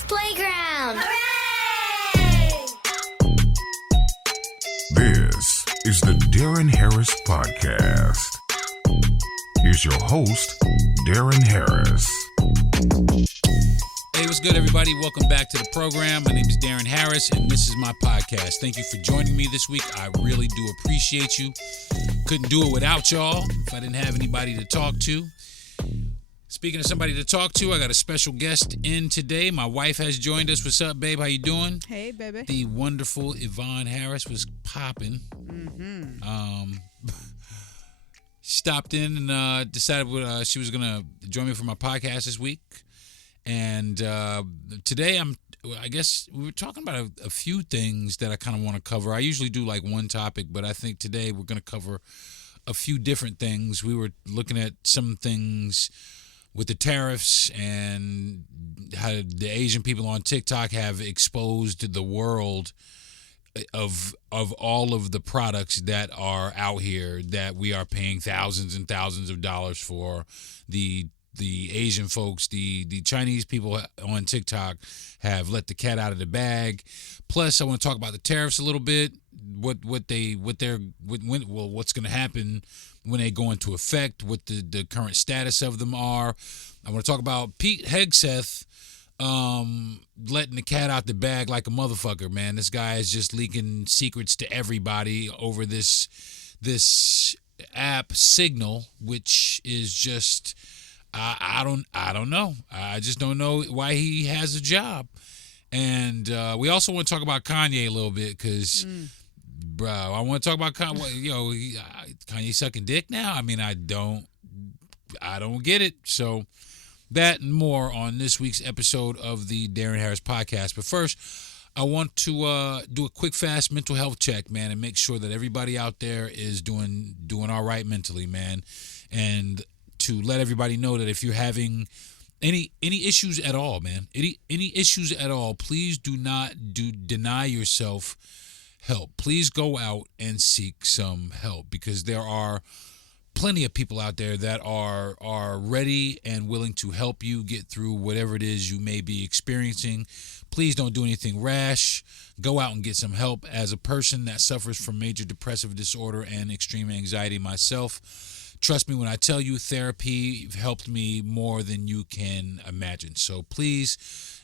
Kids Playground. Hooray! This is the Deron Harris Podcast. Here's your host, Deron Harris. Hey, what's good, everybody? Welcome back to the program. My name is Deron Harris, and this is my podcast. Thank you for joining me this week. I really do appreciate you. Couldn't do it without y'all if I didn't have anybody to talk to. Speaking of somebody to talk to, I got a special guest in today. My wife has joined us. What's up, babe? How you doing? Hey, baby. The wonderful Ivonne Harris was popping. Stopped in and decided she was going to join me for my podcast this week. And today I guess we were talking about a few things that I kind of want to cover. I usually do like one topic, but I think today we're going to cover a few different things. We were looking at some things with the tariffs and how the Asian people on TikTok have exposed the world of all of the products that are out here that we are paying thousands and thousands of dollars for. The Asian folks, the Chinese people on TikTok have let the cat out of the bag. Plus, I want to talk about the tariffs a little bit. What's going to happen when they go into effect? What the current status of them are. I want to talk about Pete Hegseth letting the cat out the bag like a motherfucker. Man, this guy is just leaking secrets to everybody over this app Signal, which is just. I don't know. I just don't know why he has a job. And we also want to talk about Kanye a little bit because, bro, I want to talk about Kanye. Kanye sucking dick now? I mean, I don't get it. So that and more on this week's episode of the Deron Harris Podcast. But first, I want to do a quick, fast mental health check, man, and make sure that everybody out there is doing all right mentally, man. And to let everybody know that if you're having any issues at all, man, any issues at all, please do not deny yourself help. Please go out and seek some help because there are plenty of people out there that are ready and willing to help you get through whatever it is you may be experiencing. Please don't do anything rash. Go out and get some help. As a person that suffers from major depressive disorder and extreme anxiety myself, trust me when I tell you, therapy helped me more than you can imagine. So please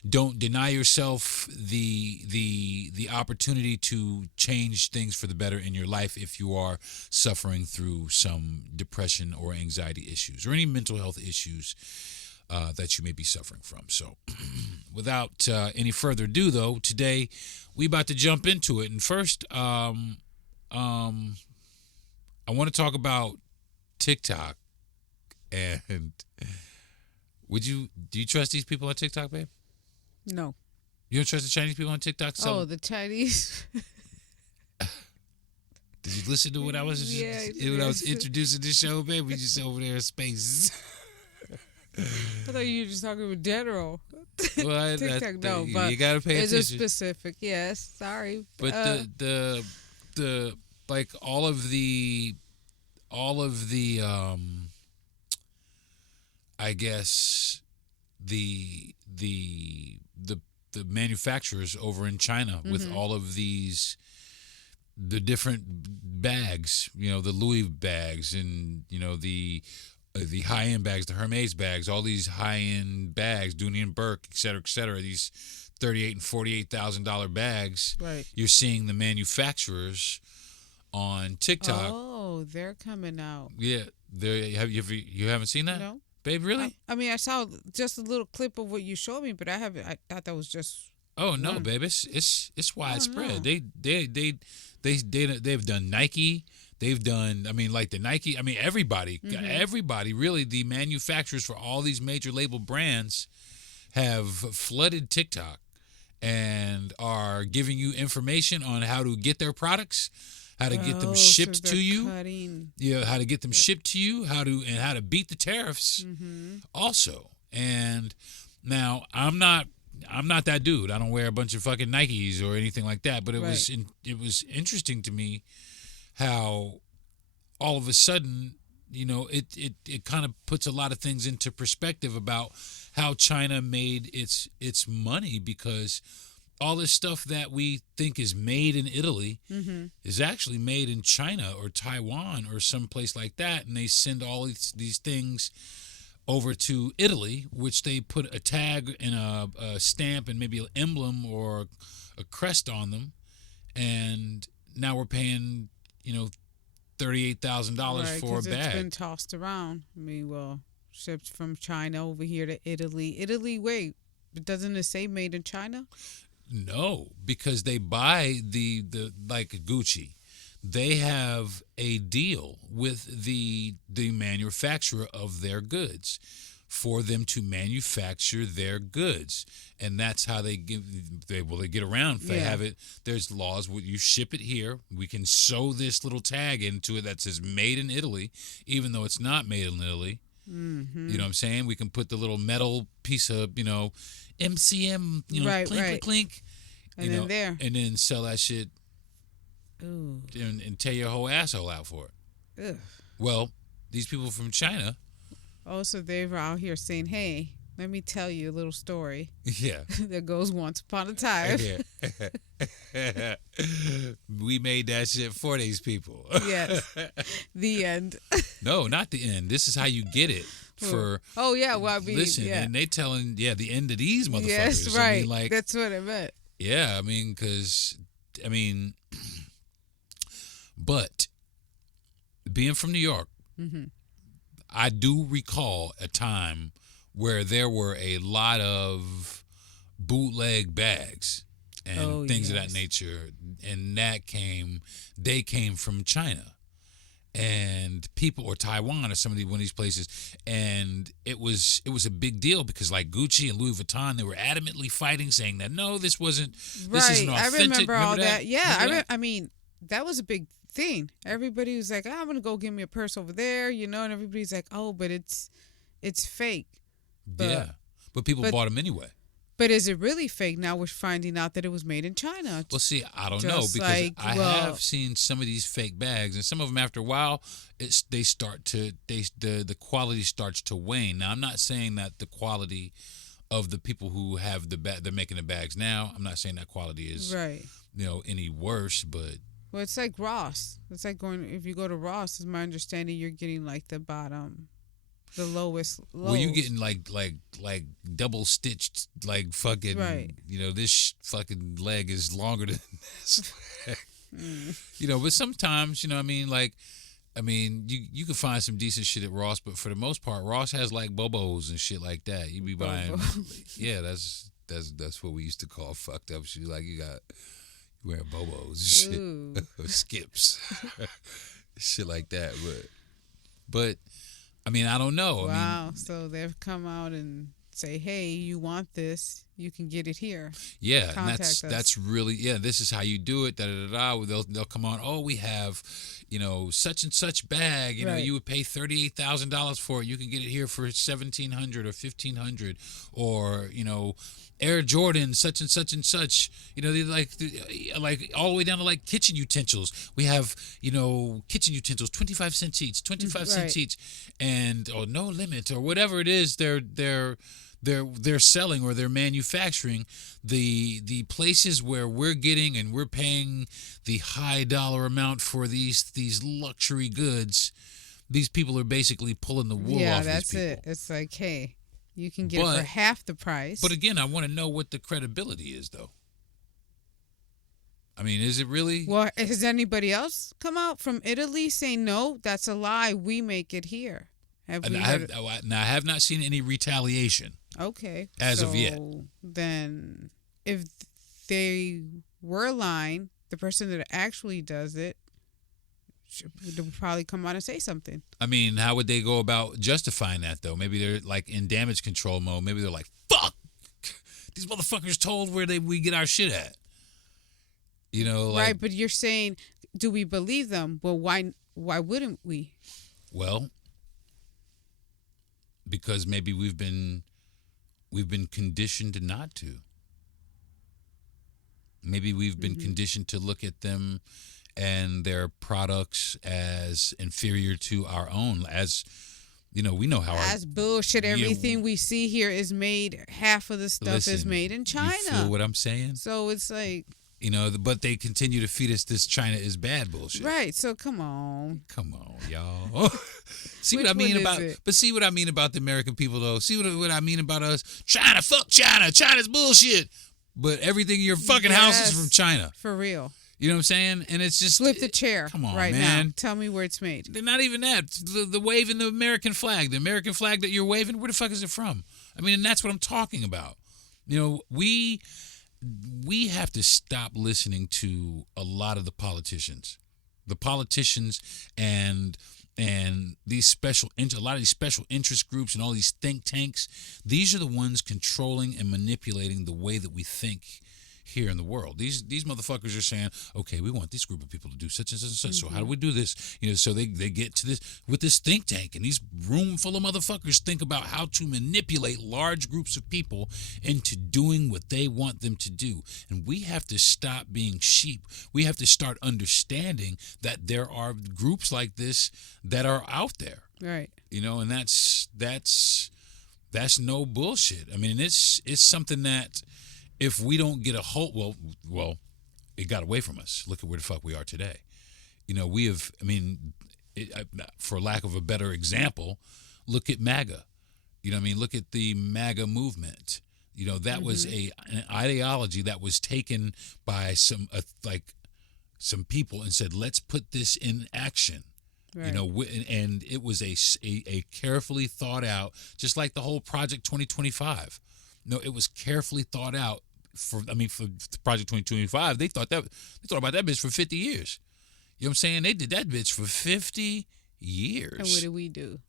don't deny yourself the opportunity to change things for the better in your life if you are suffering through some depression or anxiety issues or any mental health issues that you may be suffering from. So without any further ado, though, today we about to jump into it. And first, I want to talk about TikTok. And do you trust these people on TikTok, babe? No. You don't trust the Chinese people on TikTok? The Chinese. Did you listen to what I was when I was introducing this show, babe? We just over there in space. I thought you were just talking about general. Well, TikTok, no, but you gotta pay attention. It's a specific, yes. Sorry, but the like all of the I guess the manufacturers over in China with all of the different bags, the Louis bags and the high-end bags, the Hermes bags, all these high-end bags, Dooney and Burke, et cetera, these $38,000 and $48,000 bags. Right. You're seeing the manufacturers on TikTok. Oh, they're coming out. Yeah, you haven't seen that? No, babe, really? I mean, I saw just a little clip of what you showed me, but I thought that was just. Oh no, babe, it's widespread. No. They've done Nike. They've done. I mean, like the Nike. I mean, everybody, really. The manufacturers for all these major label brands have flooded TikTok and are giving you information on how to get their products. How to get them shipped to you? How to get them shipped to you? How to beat the tariffs? Also, and now I'm not that dude. I don't wear a bunch of fucking Nikes or anything like that. But it was interesting to me how all of a sudden it kind of puts a lot of things into perspective about how China made its money, because all this stuff that we think is made in Italy is actually made in China or Taiwan or someplace like that, and they send all these things over to Italy, which they put a tag and a stamp and maybe an emblem or a crest on them, and now we're paying $38,000 for a bag. It's been tossed around. I mean, well, shipped from China over here to Italy. Italy, wait, but doesn't it say made in China? No, because they buy the like Gucci. They have a deal with the manufacturer of their goods for them to manufacture their goods, and that's how they get around. If they have it, there's laws where you ship it here. We can sew this little tag into it that says "Made in Italy," even though it's not made in Italy. Mm-hmm. You know what I'm saying? We can put the little metal piece of MCM, clink, clink, and then sell that shit. Ooh. And tear your whole asshole out for it. Ugh. Well, these people from China. Oh, so they're out here saying, hey, let me tell you a little story. Yeah. That goes once upon a time. Yeah. We made that shit for these people. Yes. The end. No, not the end. This is how you get it. For listen, and they telling the end of these motherfuckers. Yes, right. That's what I meant. Yeah, but being from New York, I do recall a time where there were a lot of bootleg bags and things of that nature, and they came from China and people, or Taiwan, or one of these places, and it was a big deal because like Gucci and Louis Vuitton, they were adamantly fighting, saying that no, this isn't authentic. I remember all that. Yeah, remember that was a big thing. Everybody was like, I'm gonna go give me a purse over there, and everybody's like, oh, but it's fake. But people bought them anyway. But is it really fake? Now we're finding out that it was made in China. Well, see, I don't know, because I have seen some of these fake bags, and some of them after a while, the quality starts to wane. Now, I'm not saying that the quality of the people who have they're making the bags now, I'm not saying that quality is any worse, but. Well, it's like Ross. It's like if you go to Ross, is my understanding, you're getting like the bottom. The lowest. Well, you getting like double stitched, like fucking. Right. This fucking leg is longer than this. But sometimes, you can find some decent shit at Ross, but for the most part, Ross has like Bobos and shit like that. You be buying. Yeah, that's what we used to call fucked up shit. Like you wearing Bobos and shit, or Skips, shit like that. But. I don't know. Wow. So they've come out and say, hey, you want this, you can get it here. Yeah, and that's really, this is how you do it, They'll come on, oh, we have, such and such bag, you would pay $38,000 for it. You can get it here for $1,700 or $1,500, or, Air Jordan, such and such and such. They like all the way down to like kitchen utensils. We have, kitchen utensils, 25 cents each, 25 cents each, and no limit, or whatever it is they're selling or they're manufacturing. The places where we're getting and we're paying the high dollar amount for these luxury goods, these people are basically pulling the wool off these people. Yeah, that's it. It's like, hey, you can get it for half the price. But again, I want to know what the credibility is, though. Is it really? Well, has anybody else come out from Italy saying, no, that's a lie, we make it here? I have not seen any retaliation. Okay. As of yet. Then if they were lying, the person that actually does it would probably come out and say something. How would they go about justifying that, though? Maybe they're like in damage control mode. Maybe they're like, fuck, these motherfuckers told where we get our shit at. Right, but you're saying, do we believe them? Well, why wouldn't we? Well, because maybe we've been conditioned not to. Maybe we've been conditioned to look at them and their products as inferior to our own. As you know, we know how That's bullshit. Everything we see here is made. Half of the stuff is made in China. You feel what I'm saying? So it's like, but they continue to feed us this China is bad bullshit. right. So come on. Come on, y'all. See what I Which mean one about? is it? But see what I mean about the American people, though. See what I mean about us? China, fuck China. China's bullshit. But everything in your fucking house is from China. For real. You know what I'm saying? And it's just Flip the chair. Come on, right man. now. Tell me where it's made. They're not even that. The waving the American flag that you're waving, where the fuck is it from? I mean, and that's what I'm talking about. We have to stop listening to a lot of the politicians and these a lot of these special interest groups and all these think tanks. These are the ones controlling and manipulating the way that we think here in the world. These motherfuckers are saying, okay, we want this group of people to do such and such and such. So how do we do this? So they get to this with this think tank, and these room full of motherfuckers think about how to manipulate large groups of people into doing what they want them to do. And we have to stop being sheep. We have to start understanding that there are groups like this that are out there. Right. And that's no bullshit. I mean, it's something that if we don't get a hold, well, it got away from us. Look at where the fuck we are today. We have, for lack of a better example, look at MAGA. Look at the MAGA movement. That was an ideology that was taken by some people and said, let's put this in action. Right. And it was a carefully thought out, just like the whole Project 2025. No, it was carefully thought out for Project 2025. They thought about that bitch for 50 years. You know what I'm saying? They did that bitch for 50 years. And what did we do?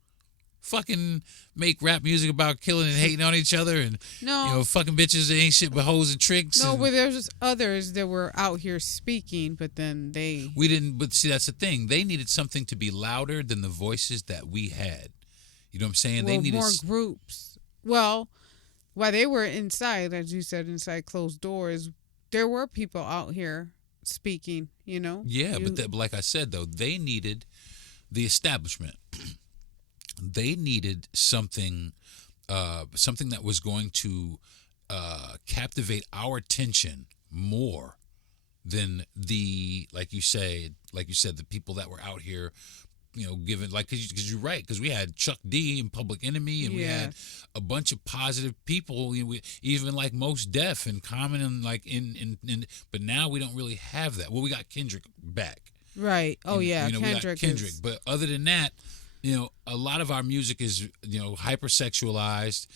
Fucking make rap music about killing and hating on each other and fucking bitches that ain't shit but hoes and tricks. No, but there's just others that were out here speaking, but then we didn't. But see, that's the thing. They needed something to be louder than the voices that we had. You know what I'm saying? Well, they needed more groups. Well, while they were inside, as you said, inside closed doors, there were people out here speaking, Yeah, but like I said, though, they needed the establishment. They needed something that was going to captivate our attention more than like you said, the people that were out here, given, because you're right, because we had Chuck D and Public Enemy, and we had a bunch of positive people, even like Most Def and Common, and but now we don't really have that. Well, we got Kendrick back, right? Oh yeah, we got Kendrick, but other than that, a lot of our music is hypersexualized,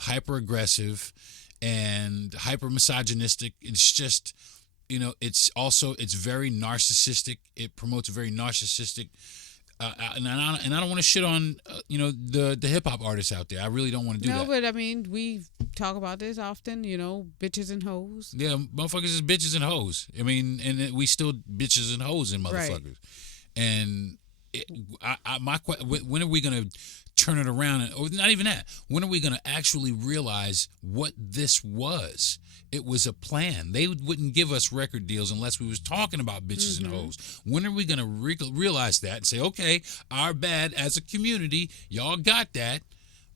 hyper aggressive, and hyper misogynistic. It's just it's very narcissistic. It promotes a very narcissistic. And I don't want to shit on the hip hop artists out there. I really don't want to do that. No, but we talk about this often. Bitches and hoes. Yeah, motherfuckers is bitches and hoes. And we still bitches and hoes in motherfuckers. Right. And when are we gonna turn it around? Or not even that. When are we gonna actually realize what this was? It was a plan. They wouldn't give us record deals unless we was talking about bitches and hoes. When are we going to realize that and say, okay, our bad as a community, y'all got that.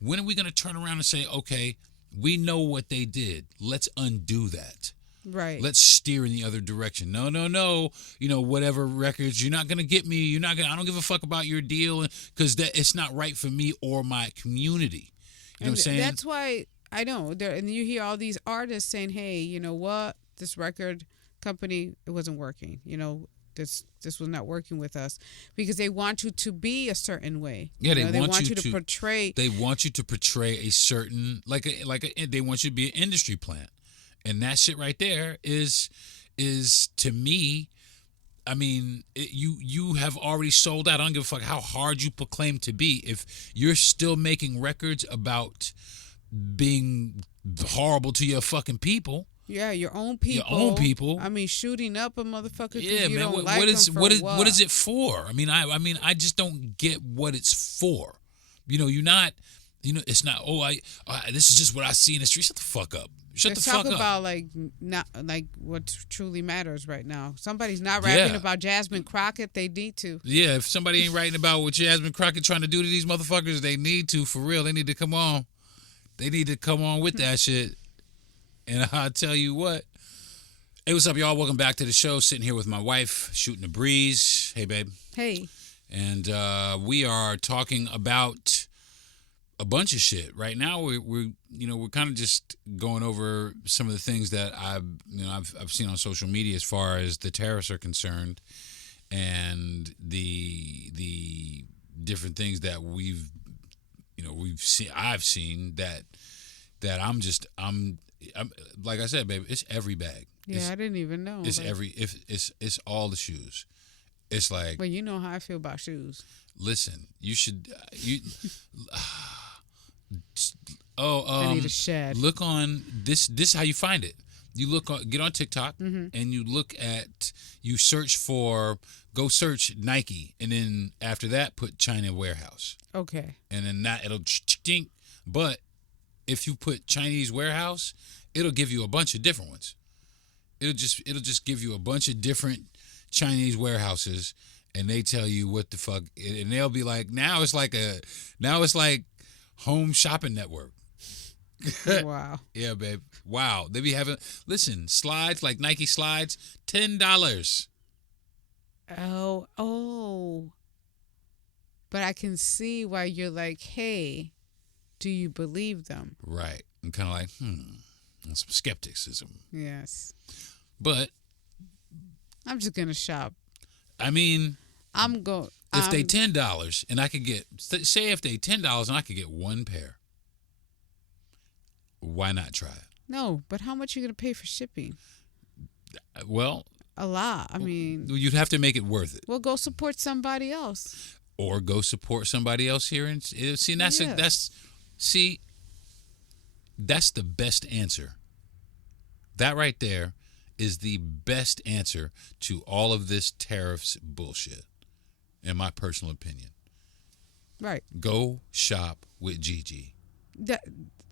When are we going to turn around and say, okay, we know what they did. Let's undo that. Right. Let's steer in the other direction. No. Whatever records, you're not going to get me. I don't give a fuck about your deal because it's not right for me or my community. You know what I'm saying? That's why... I know, and you hear all these artists saying, "Hey, you know what? This record company, it wasn't working. This was not working with us because they want you to be a certain way. Yeah, they want you to portray. They want you to portray a certain they want you to be an industry plant, and that shit right there is to me. You have already sold out. I don't give a fuck how hard you proclaim to be. If you're still making records about being horrible to your fucking people. Yeah, your own people. Shooting up a motherfucker. Yeah, you man. What is it for? I just don't get what it's for. You're not. It's not. This is just what I see in the street. Shut the fuck up. Shut Let's the fuck talk up. about not like what truly matters right now. Somebody's not rapping about Jasmine Crockett. They need to. Yeah, if somebody ain't writing about what Jasmine Crockett trying to do to these motherfuckers, they need to, for real. They need to come on. They need to come on with that shit. And I'll tell you what. Hey, what's up, y'all? Welcome back to the show. Sitting here with my wife, shooting the breeze. Hey, babe. Hey. And we are talking about a bunch of shit. Right now, we're kind of just going over some of the things that I've seen on social media as far as the tariffs are concerned, and the different things that I've seen that I'm like I said, baby, it's every bag. Yeah, I didn't even know. It's it's all the shoes. It's like, well, you know how I feel about shoes. Listen, you should I need a shed. Look on this. This is how you find it. You get on TikTok and you search go search Nike, and then after that put China warehouse. Okay. And then it'll chink. But if you put Chinese warehouse, it'll give you a bunch of different ones. It'll just give you a bunch of different Chinese warehouses, and they tell you what the fuck, and they'll be like, now it's like Home Shopping Network. Wow. Yeah, babe. Wow. They be having, listen, slides, like Nike slides, $10. Oh. But I can see why you're like, hey, do you believe them? Right. I'm kind of like, some skepticism. Yes. But I'm just going to shop. I mean, if they $10 and I could get, say if they $10 and I could get one pair, why not try it? No, but how much are you going to pay for shipping? Well, a lot. I mean, you'd have to make it worth it. Well, go support somebody else. Or go support somebody else here and see. And that's the best answer. That right there is the best answer to all of this tariffs bullshit, in my personal opinion. Right. Go shop with Gigi.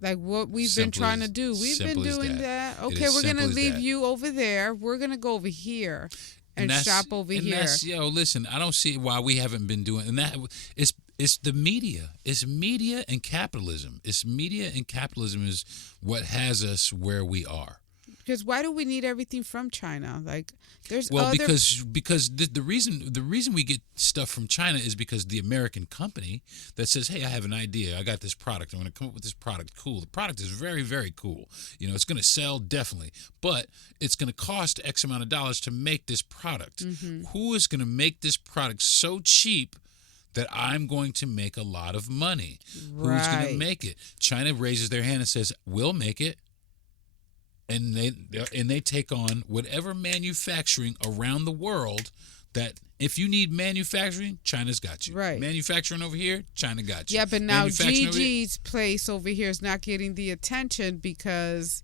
Like what we've been trying to do. We've been doing that. Okay, we're going to leave you over there. We're going to go over here and shop over here. Listen, I don't see why we haven't been doing, and that it's the media. It's media and capitalism. Media and capitalism is what has us where we are. Because why do we need everything from China? Like, there's because the reason we get stuff from China is because the American company that says, hey, I have an idea, I got this product, I'm going to come up with this product. Cool, the product is very, very cool. It's going to sell definitely, but it's going to cost X amount of dollars to make this product. Mm-hmm. Who is going to make this product so cheap that I'm going to make a lot of money? Right. Who's going to make it? China raises their hand and says, we'll make it. And they take on whatever manufacturing around the world that if you need manufacturing, China's got you. Right. Manufacturing over here, China got you. Yeah, but now Gigi's place over here is not getting the attention because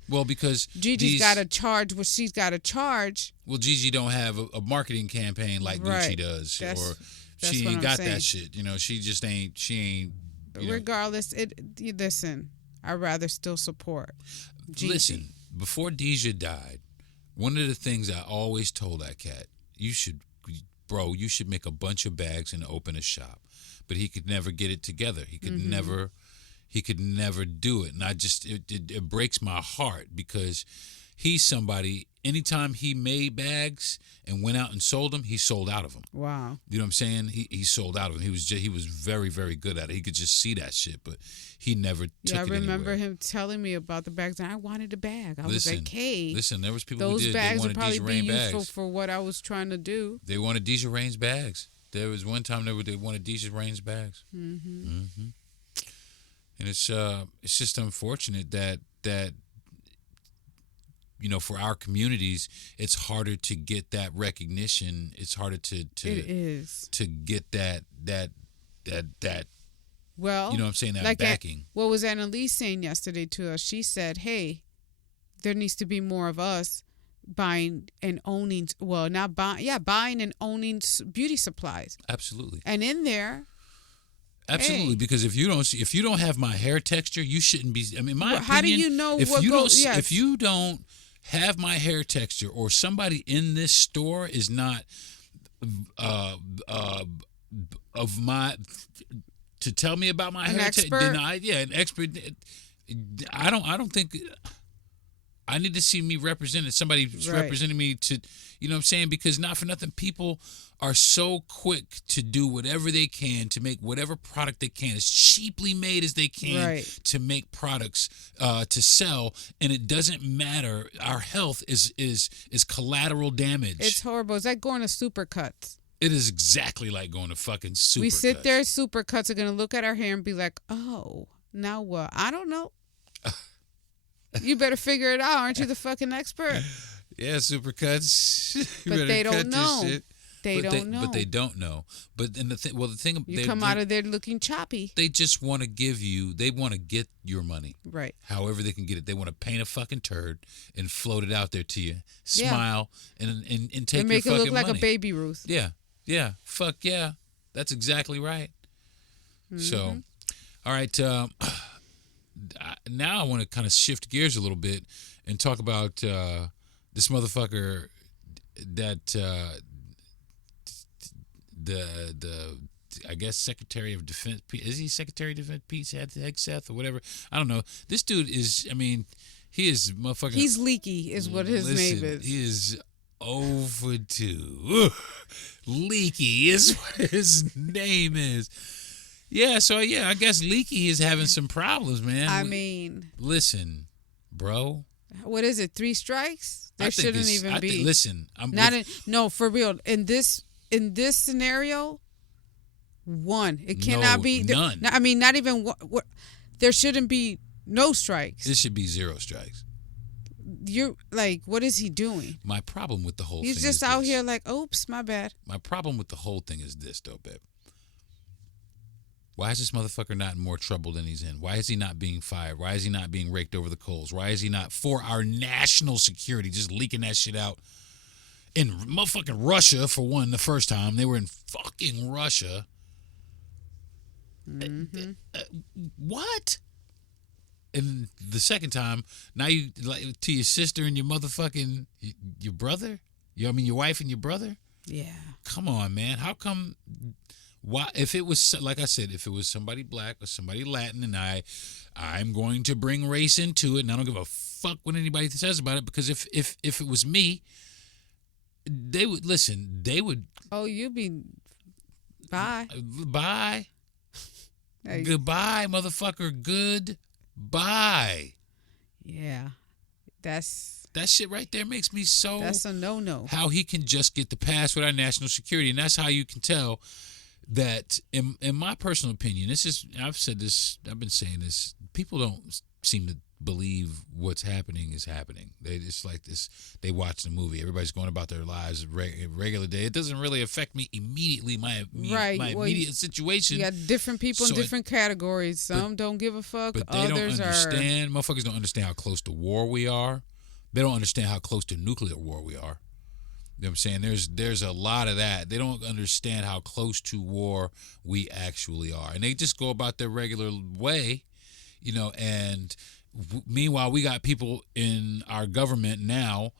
Gigi's got to charge what she's got to charge. Well, Gigi don't have a marketing campaign like Gucci does, or she ain't got that shit. She just ain't. She ain't. Regardless, listen. I'd rather still support Gigi. Listen. Before Deja died, one of the things I always told that cat, you should make a bunch of bags and open a shop. But he could never get it together. He could never do it. And it breaks my heart because he's somebody, anytime he made bags and went out and sold them, he sold out of them. Wow. You know what I'm saying? He sold out of them. He was very, very good at it. He could just see that shit, but he never took it anywhere. I remember him telling me about the bags, and I wanted a bag. I was like, hey. Listen, there was people who did. Those bags would probably be useful for what I was trying to do. They wanted Deja Rain's bags. There was one time they wanted Deja Rain's bags. Mm-hmm. Mm-hmm. And it's just unfortunate that for our communities, it's harder to get that recognition. It's harder to get that well, you know what I'm saying, that backing. What was Annalise saying yesterday to us? She said, hey, there needs to be more of us buying and owning, buying and owning beauty supplies. Absolutely. And in there, Absolutely, because if you don't have my hair texture, you shouldn't be. I mean, my opinion. How do you know if what you goes? don't, Yes. if you don't have my hair texture, or somebody in this store is not of my to tell me about my An hair expert? then an expert. I don't think. I need to see me represented. Somebody representing me to, you know what I'm saying? Because not for nothing, people are so quick to do whatever they can to make whatever product they can as cheaply made as they can to make products to sell, and it doesn't matter. Our health is collateral damage. It's horrible. It's like going to Supercuts. It is exactly like going to fucking Supercuts. We sit there, Supercuts are going to look at our hair and be like, oh, now what? I don't know. You better figure it out. Aren't you the fucking expert? Yeah, Supercuts. But they don't know. They don't know. But they don't know. But and the thing, you come out of there looking choppy. They just want to give you. They want to get your money. Right. However they can get it. They want to paint a fucking turd and float it out there to you. Smile and take and make your it fucking look like money. a baby Ruth. Yeah. Fuck yeah. That's exactly right. Mm-hmm. So, all right. Now I want to kind of shift gears a little bit and talk about this motherfucker that the I guess Secretary of Defense, is he Secretary of Defense Pete Hegseth or whatever? I don't know. This dude is, I mean, he is motherfucking. He's leaky, is what his name is. He is 0 for 2. Leaky is what his name is. Yeah, so I guess Leaky is having some problems, man. I mean, listen, bro. What is it? 3 strikes? There shouldn't even be. Listen, no, for real. In this scenario, 1. It cannot be none. I mean, not even what. There shouldn't be no strikes. This should be 0 strikes. You're like, what is he doing? My problem with the whole He's thing just is out this. here like, oops, my bad. My problem with the whole thing is this, though, babe. Why is this motherfucker not in more trouble than he's in? Why is he not being fired? Why is he not being raked over the coals? Why is he not, for our national security, just leaking that shit out? In motherfucking Russia, for one, the first time. They were in fucking Russia. Mm-hmm. What? And the second time, now you, like, to your sister and your motherfucking, your brother? I mean, your wife and your brother? Yeah. Come on, man. How come... Why, if it was, like I said, if it was somebody black or somebody Latin, and I'm going to bring race into it, and I don't give a fuck what anybody says about it, because if it was me, they would listen. They would. Oh, you'd be. Bye. Bye. Hey. Goodbye, motherfucker. Goodbye. Yeah, that shit right there makes me so. That's a no. How he can just get the pass with our national security, and that's how you can tell. That in my personal opinion, I've said this, I've been saying this, people don't seem to believe what's happening is happening. They just like this, they watch the movie, everybody's going about their lives regular day. It doesn't really affect me immediately, my immediate situation. You got different people in different categories. Some don't give a fuck, but they others don't understand. Motherfuckers don't understand how close to war we are. They don't understand how close to nuclear war we are. You know what I'm saying? There's a lot of that. They don't understand how close to war we actually are. And they just go about their regular way, you know, and meanwhile, we got people in our government now,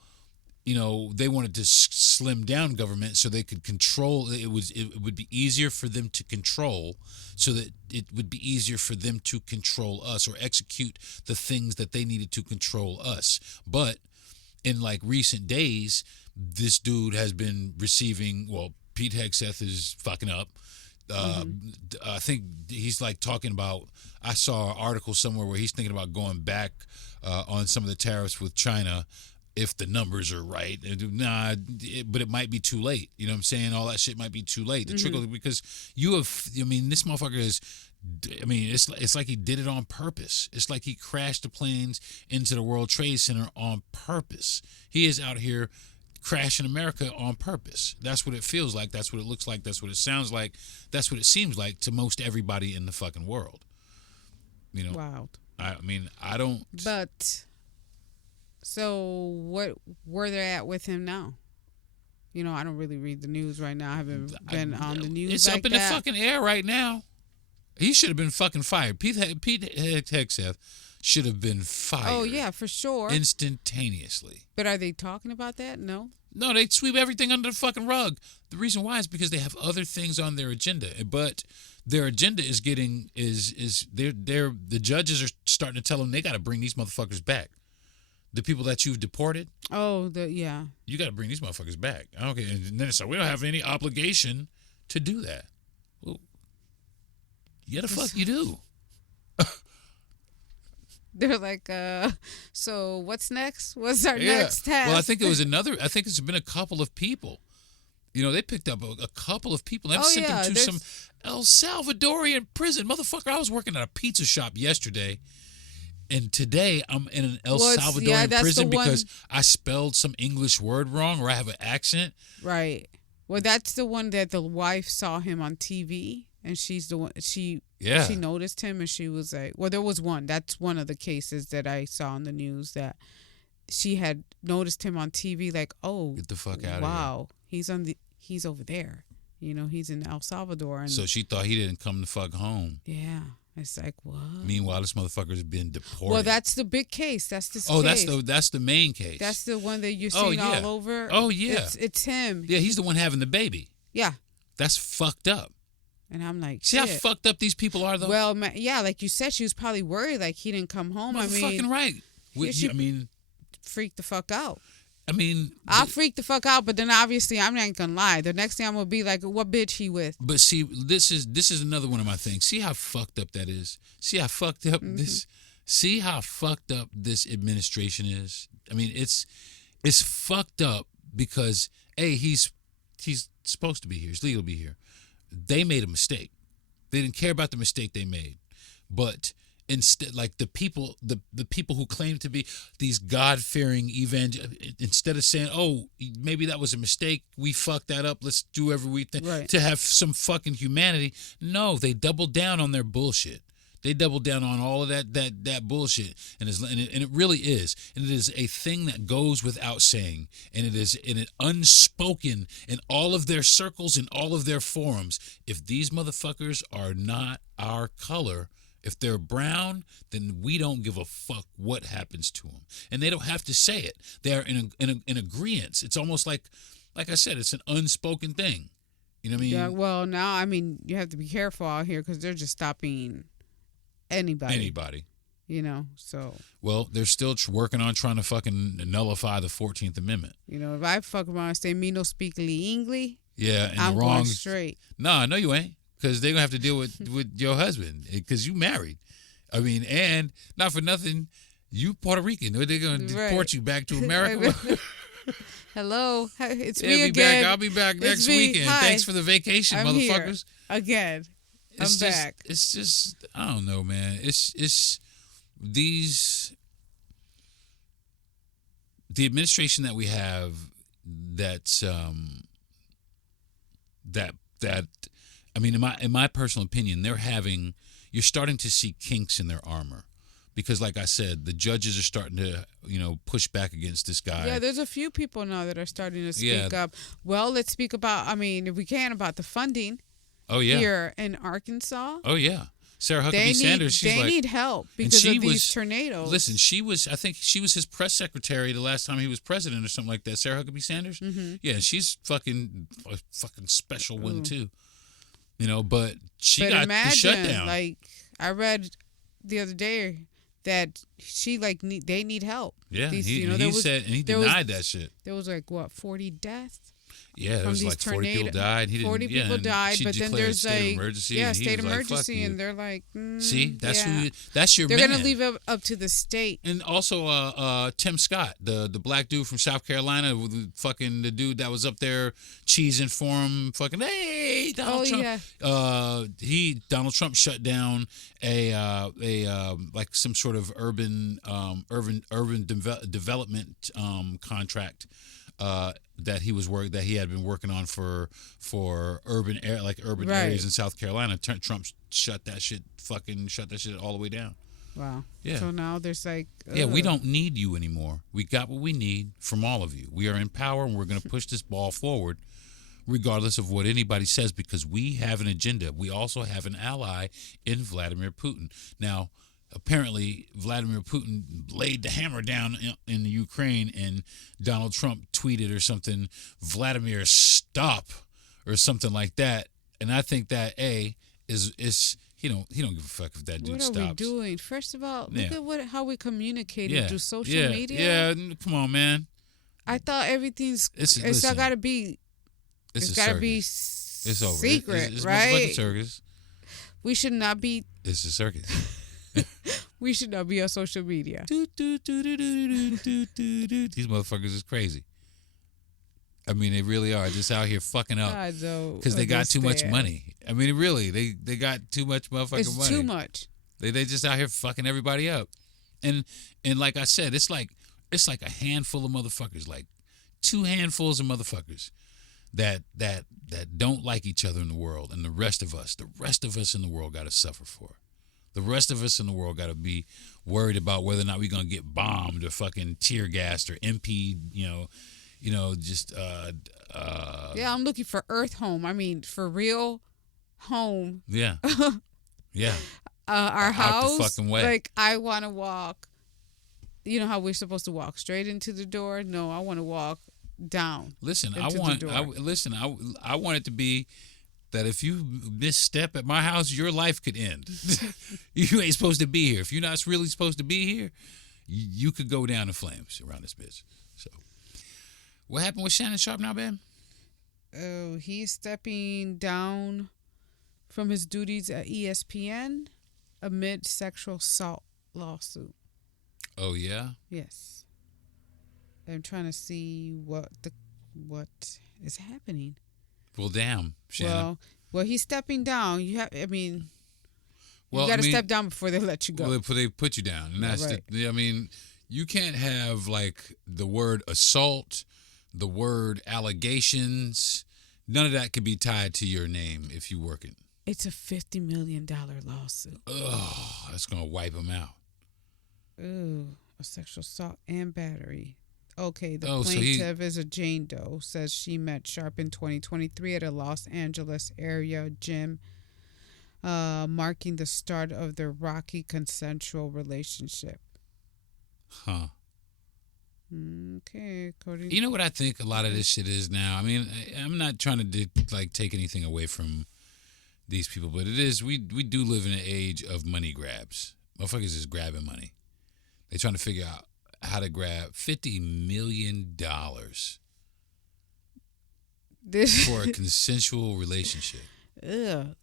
you know, they wanted to slim down government so they could control. It would be easier for them to control, so that it would be easier for them to control us or execute the things that they needed to control us. But in like recent days, this dude has been receiving, Pete Hegseth is fucking up. I think he's like talking about, I saw an article somewhere where he's thinking about going back on some of the tariffs with China if the numbers are right. But it might be too late. You know what I'm saying? All that shit might be too late. The trickle, because this motherfucker is, it's like he did it on purpose. It's like he crashed the planes into the World Trade Center on purpose. He is out here crashing America on purpose. That's what it feels like. That's what it looks like. That's what it sounds like. That's what it seems like to most everybody in the fucking world. You know? Wow. I don't. But, so where they're at with him now? You know, I don't really read the news right now. I haven't been on the news. It's like up in that. the fucking air right now. He should have been fucking fired. Pete Hegseth should have been fired. Oh yeah, for sure. Instantaneously. But are they talking about that? No. No, they sweep everything under the fucking rug. The reason why is because they have other things on their agenda. But their agenda is the judges are starting to tell them they got to bring these motherfuckers back. The people that you've deported. Oh, yeah. You got to bring these motherfuckers back. Okay, and then it's like we don't have any obligation to do that. Well, yeah, the fuck you do. They're like, so what's next? What's our next task? Well, I think it's been a couple of people. You know, they picked up a couple of people. They've sent them to some El Salvadorian prison. Motherfucker, I was working at a pizza shop yesterday, and today I'm in an El Salvadorian prison because I spelled some English word wrong or I have an accent. Right. Well, that's the one that the wife saw him on TV, and she's the one, she noticed him, and she was like, well, there was one. That's one of the cases that I saw on the news that she had noticed him on TV, like, oh, get the fuck out of here. Wow, he's over there. You know, he's in El Salvador. And so she thought he didn't come the fuck home. Yeah. It's like, what? Meanwhile, this motherfucker's been deported. Well, that's the big case. That's the case. That's the main case. That's the one that you're seeing all over. Oh, yeah. It's him. Yeah, he's the one having the baby. Yeah. That's fucked up. And I'm like, see how fucked up these people are, though? Well, yeah, like you said, she was probably worried, like he didn't come home. Fucking right. Freak the fuck out. I'll freak the fuck out, but then obviously I'm not gonna lie. The next thing I'm gonna be like, what bitch he with? But see, this is another one of my things. See how fucked up that is. See how fucked up this. See how fucked up this administration is. I mean, it's fucked up because he's supposed to be here. He's legal to be here. They made a mistake. They didn't care about the mistake they made, but. Instead, like the people who claim to be these God-fearing instead of saying, "Oh, maybe that was a mistake, we fucked that up, let's do everything to have some fucking humanity." No, they doubled down on their bullshit. They doubled down on all of that bullshit, and it really is, and it is a thing that goes without saying, and it is unspoken in all of their circles, in all of their forums. If these motherfuckers are not our color. If they're brown, then we don't give a fuck what happens to them. And they don't have to say it. They are in agreement. It's almost like I said, it's an unspoken thing. You know what I mean? Yeah, well, now, you have to be careful out here because they're just stopping anybody. Anybody. You know, so. Well, they're still working on trying to fucking nullify the 14th Amendment. You know, if I fuck around and say me no speak English, yeah, and I'm the wrong, going straight. No, you ain't. Because they're going to have to deal with your husband because you married. And not for nothing, you Puerto Rican. They're going to deport you back to America. Hello. It's me again. I'll be back next weekend. Hi. Thanks for the vacation, I'm motherfuckers. Here. Again. I'm back. It's just, I don't know, man. It's the administration that we have that's in my personal opinion, you're starting to see kinks in their armor. Because like I said, the judges are starting to, push back against this guy. Yeah, there's a few people now that are starting to speak up. Well, let's speak about, if we can, about the funding here in Arkansas. Oh, yeah. Sarah Huckabee Sanders, they need help because of these tornadoes. Listen, I think she was his press secretary the last time he was president or something like that. Sarah Huckabee Sanders? Mm-hmm. Yeah, she's a fucking special one, too. But she got the shutdown. Like, I read the other day that they need help. Yeah, he said, and he denied that shit. There was 40 deaths? Yeah, there was 40 people died. 40 people died, but then there's state emergency. State emergency, and they're like, see, that's your they're man. They're gonna leave it up to the state. And also, Tim Scott, the black dude from South Carolina, the dude that was up there cheesing for him, fucking hey Donald Trump. Yeah. Donald Trump shut down a some sort of urban development contract. That he had been working on for urban areas in South Carolina. Trump shut that shit all the way down. Wow. Yeah. So now there's we don't need you anymore. We got what we need from all of you. We are in power and we're going to push this ball forward. regardless of what anybody says, because we have an agenda. We also have an ally in Vladimir Putin. Now, apparently, Vladimir Putin laid the hammer down in the Ukraine, and Donald Trump tweeted or something, Vladimir, stop, or something like that. And I think that, is he don't give a fuck if that dude stops. What are we doing? First of all, look at how we communicate through social media. Yeah, come on, man. I thought everything's it's got to be It's over. Secret, it's right? A circus. We should not be. It's a circus. We should not be on social media. These motherfuckers is crazy. I mean, they really are just out here fucking up because they got too much money. I mean, really, they got too much motherfucking money. It's too much. They just out here fucking everybody up, and like I said, it's like a handful of motherfuckers, like 2 handfuls of motherfuckers that don't like each other in the world, and the rest of us in the world got to suffer for it. The rest of us in the world got to be worried about whether or not we're gonna get bombed or fucking tear gassed or MP, just yeah, I'm looking for Earth home. I mean, for real home. Yeah. Yeah. Our house. Out the fucking way. Like, I want to walk. You know how we're supposed to walk straight into the door? No, I want to walk down. Listen, I want it to be that if you misstep at my house, your life could end. You ain't supposed to be here. If you're not really supposed to be here, you could go down in flames around this bitch. So, what happened with Shannon Sharpe now, Ben? Oh, he's stepping down from his duties at ESPN amid sexual assault lawsuit. Oh, yeah? Yes. I'm trying to see what is happening. Well, damn, Shannon. Well, he's stepping down. You got to step down before they let you go. Well, they put you down, and that's right. You can't have like the word assault, the word allegations. None of that could be tied to your name if you work it. It's a $50 million lawsuit. Oh, that's gonna wipe them out. Ooh, a sexual assault and battery. Okay, the plaintiff is a Jane Doe, says she met Sharpe in 2023 at a Los Angeles area gym, marking the start of their rocky consensual relationship. Huh. Okay, according. You know what I think a lot of this shit is now? I mean, I'm not trying to take anything away from these people, but it is. We do live in an age of money grabs. Motherfuckers is grabbing money. They're trying to figure out how to grab $50 million for a consensual relationship. Ugh.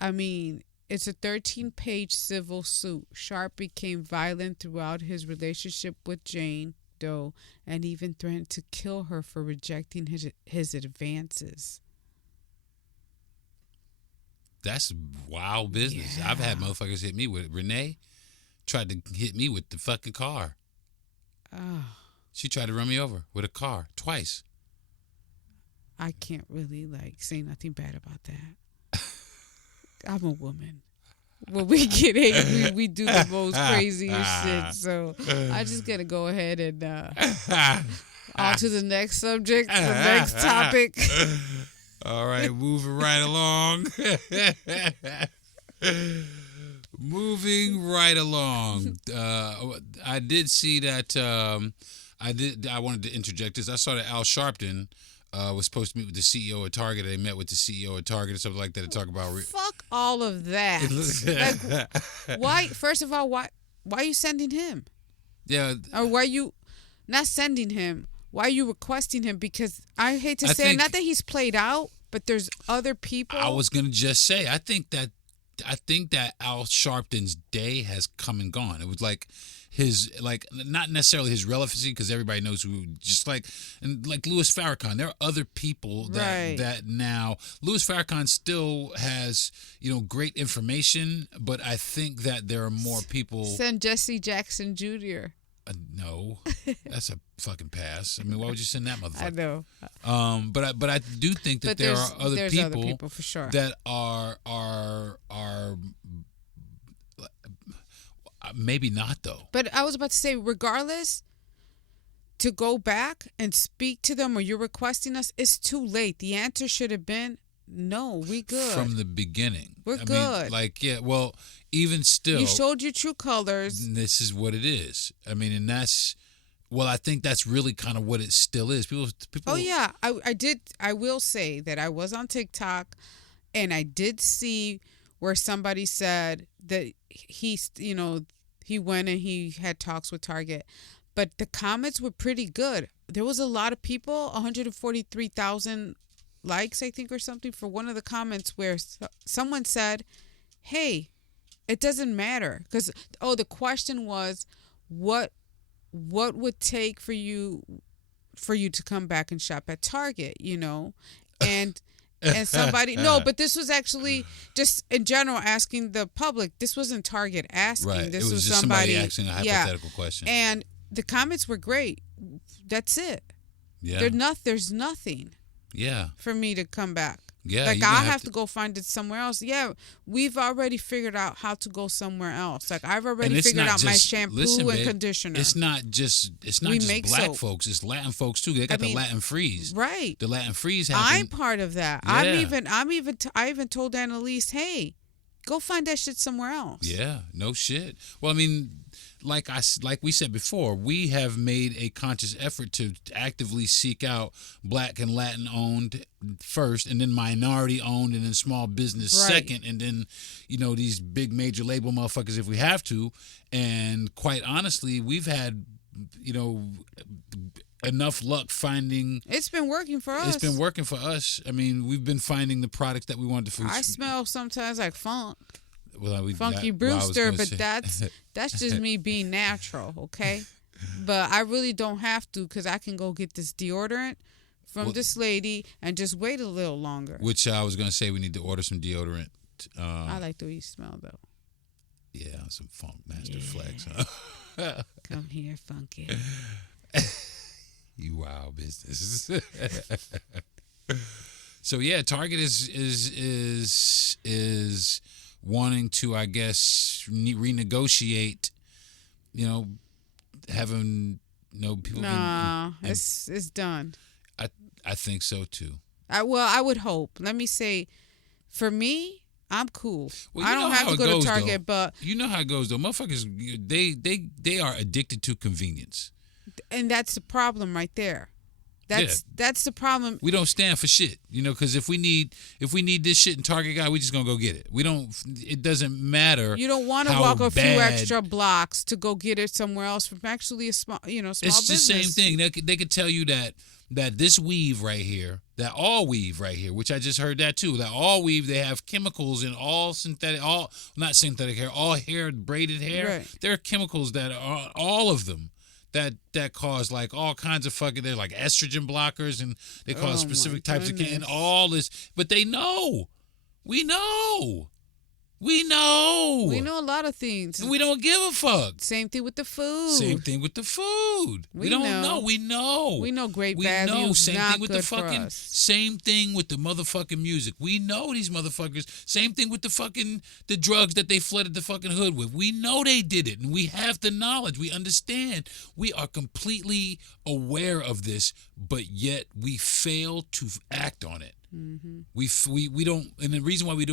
I mean, it's a 13-page civil suit. Sharpe became violent throughout his relationship with Jane Doe and even threatened to kill her for rejecting his advances. That's wild business. Yeah. I've had motherfuckers hit me with Renee. Tried to hit me with the fucking car. Oh. She tried to run me over with a car twice. I can't really say nothing bad about that. I'm a woman. When we get angry, we do the most craziest shit. So I just gotta go ahead and on to the next subject, the next topic. All right, moving right along. Moving right along. I did see that. I wanted to interject this. I saw that Al Sharpton was supposed to meet with the CEO of Target. They met with the CEO of Target or something like that to talk about. Fuck all of that. Why? First of all, why are you sending him? Yeah. Or why are you not sending him? Why are you requesting him? Because I hate to say, not that he's played out, but there's other people. I was gonna just say, I think that Al Sharpton's day has come and gone. It was like his, not necessarily his relevancy, because everybody knows who, just like Louis Farrakhan. There are other people that now, Louis Farrakhan still has, great information, but I think that there are more people. Send Jesse Jackson Jr. No, that's a fucking pass. I mean, why would you send that motherfucker? I know. But I do think that there are other people for sure that are maybe not though. But I was about to say, regardless, to go back and speak to them, or you're requesting us, it's too late. The answer should have been, no, we good. From the beginning. We're I good. mean, like, yeah, well, even still. You showed your true colors. This is what it is. I mean, and that's, well, I think that's really kind of what it still is. People. Oh, yeah. I did. I will say that I was on TikTok, and I did see where somebody said that he went and he had talks with Target. But the comments were pretty good. There was a lot of people, 143,000 likes, I think, or something, for one of the comments where someone said, hey, it doesn't matter. Because, the question was, what would take for you to come back and shop at Target, And somebody, no, but this was actually just in general asking the public. This wasn't Target asking. Right. This it was just somebody asking a hypothetical question. And the comments were great. That's it. Yeah. There's nothing. Yeah. For me to come back. Yeah. Like, I'll have to go find it somewhere else. Yeah. We've already figured out how to go somewhere else. Like, I've already figured out my shampoo and conditioner. It's not just black folks. It's Latin folks too. They got the Latin freeze. Right. The Latin freeze happened. I'm part of that. Yeah. I even told Annalise, hey, go find that shit somewhere else. Yeah. No shit. Well, I mean, like we said before, we have made a conscious effort to actively seek out Black and Latin owned first, and then minority owned, and then small business second, and then these big major label motherfuckers if we have to. And quite honestly, we've had enough luck finding. It's been working for us. It's been working for us. I mean, we've been finding the products that we wanted to. I smell sometimes like funk. Well, Funky Brewster, but that's just me being natural, okay? But I really don't have to, because I can go get this deodorant from this lady and just wait a little longer. Which I was going to say, we need to order some deodorant. I like the way you smell, though. Yeah, some Funk Master Flex. Huh? Come here, Funky. You wild business. So yeah, Target is wanting to, I guess, renegotiate. Having people. Nah, it's done. I think so too. I would hope. Let me say, for me, I'm cool. Well, I don't have to go to Target, but you know how it goes though. Motherfuckers, they are addicted to convenience, and that's the problem right there. That's the problem. We don't stand for shit, because if we need this shit in Target guy, we just gonna go get it. We don't. It doesn't matter. You don't want to walk a few extra blocks to go get it somewhere else from actually a small, small business. It's the same thing. They could tell you that this weave right here, that all weave right here, which I just heard that too. That all weave, they have chemicals in all synthetic, not synthetic hair, all hair, braided hair. Right. There are chemicals that are all of them. That cause like all kinds of fucking, they're like estrogen blockers, and they cause specific types of cancer, and all this, but they know. We know a lot of things, and we don't give a fuck. Same thing with the food. We don't know. We know great we value. know. Same not thing with good the fucking. Same thing with the motherfucking music. We know these motherfuckers. Same thing with the drugs that they flooded the fucking hood with. We know they did it, and we have the knowledge. We understand. We are completely aware of this, but yet we fail to act on it. Mm-hmm. We don't, and the reason why we